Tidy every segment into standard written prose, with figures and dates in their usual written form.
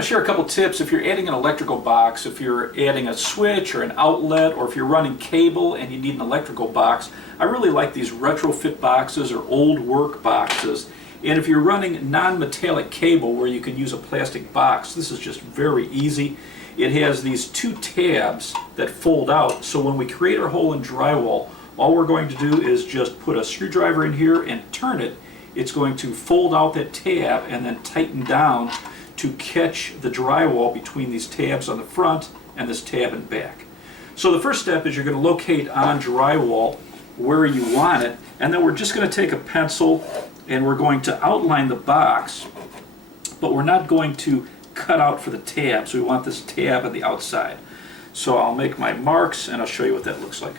I'll share a couple tips if you're adding an electrical box, if you're adding a switch or an outlet, or if you're running cable and you need an electrical box. I really like these retrofit boxes or old work boxes. And if you're running non-metallic cable where you can use a plastic box, this is just very easy. It has these two tabs that fold out, so when we create our hole in drywall, all we're going to do is just put a screwdriver in here and turn it. It's going to fold out that tab and then tighten down to catch the drywall between these tabs on the front and this tab in back. So the first step is you're going to locate on drywall where you want it, and then we're just going to take a pencil and we're going to outline the box, but we're not going to cut out for the tab, so we want this tab on the outside. So I'll make my marks and I'll show you what that looks like.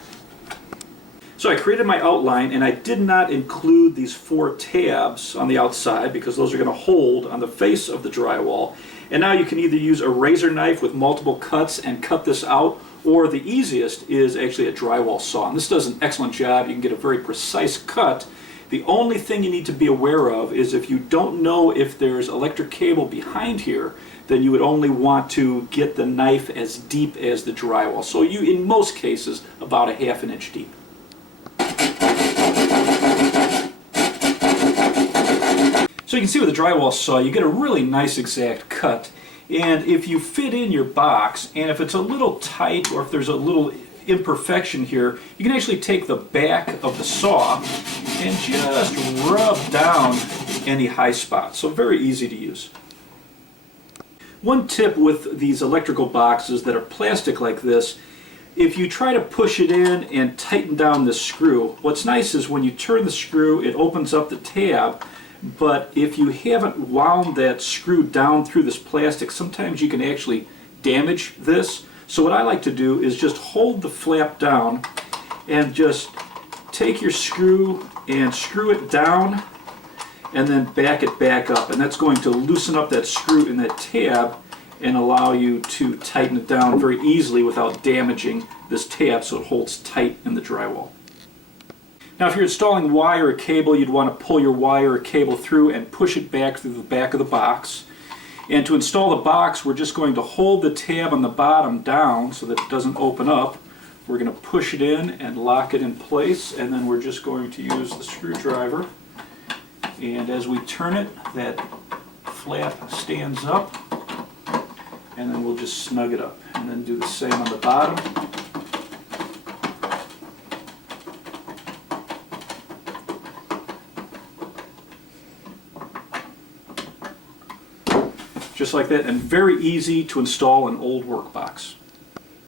So I created my outline and I did not include these 4 tabs on the outside because those are going to hold on the face of the drywall. And now you can either use a razor knife with multiple cuts and cut this out, or the easiest is actually a drywall saw. And this does an excellent job. You can get a very precise cut. The only thing you need to be aware of is if you don't know if there's electric cable behind here, then you would only want to get the knife as deep as the drywall. So you, in most cases, about a ½ inch deep. So you can see with the drywall saw, you get a really nice exact cut. And if you fit in your box, and if it's a little tight or if there's a little imperfection here, you can actually take the back of the saw and just rub down any high spots. So very easy to use. One tip with these electrical boxes that are plastic like this, if you try to push it in and tighten down the screw, what's nice is when you turn the screw, it opens up the tab. But if you haven't wound that screw down through this plastic, sometimes you can actually damage this. So what I like to do is just hold the flap down and just take your screw and screw it down and then back it back up. And that's going to loosen up that screw in that tab and allow you to tighten it down very easily without damaging this tab so it holds tight in the drywall. Now if you're installing wire or cable, you'd want to pull your wire or cable through and push it back through the back of the box. And to install the box, we're just going to hold the tab on the bottom down so that it doesn't open up. We're going to push it in and lock it in place, and then we're just going to use the screwdriver. And as we turn it, that flap stands up, and then we'll just snug it up. And then do the same on the bottom. Just like that, and very easy to install an old work box.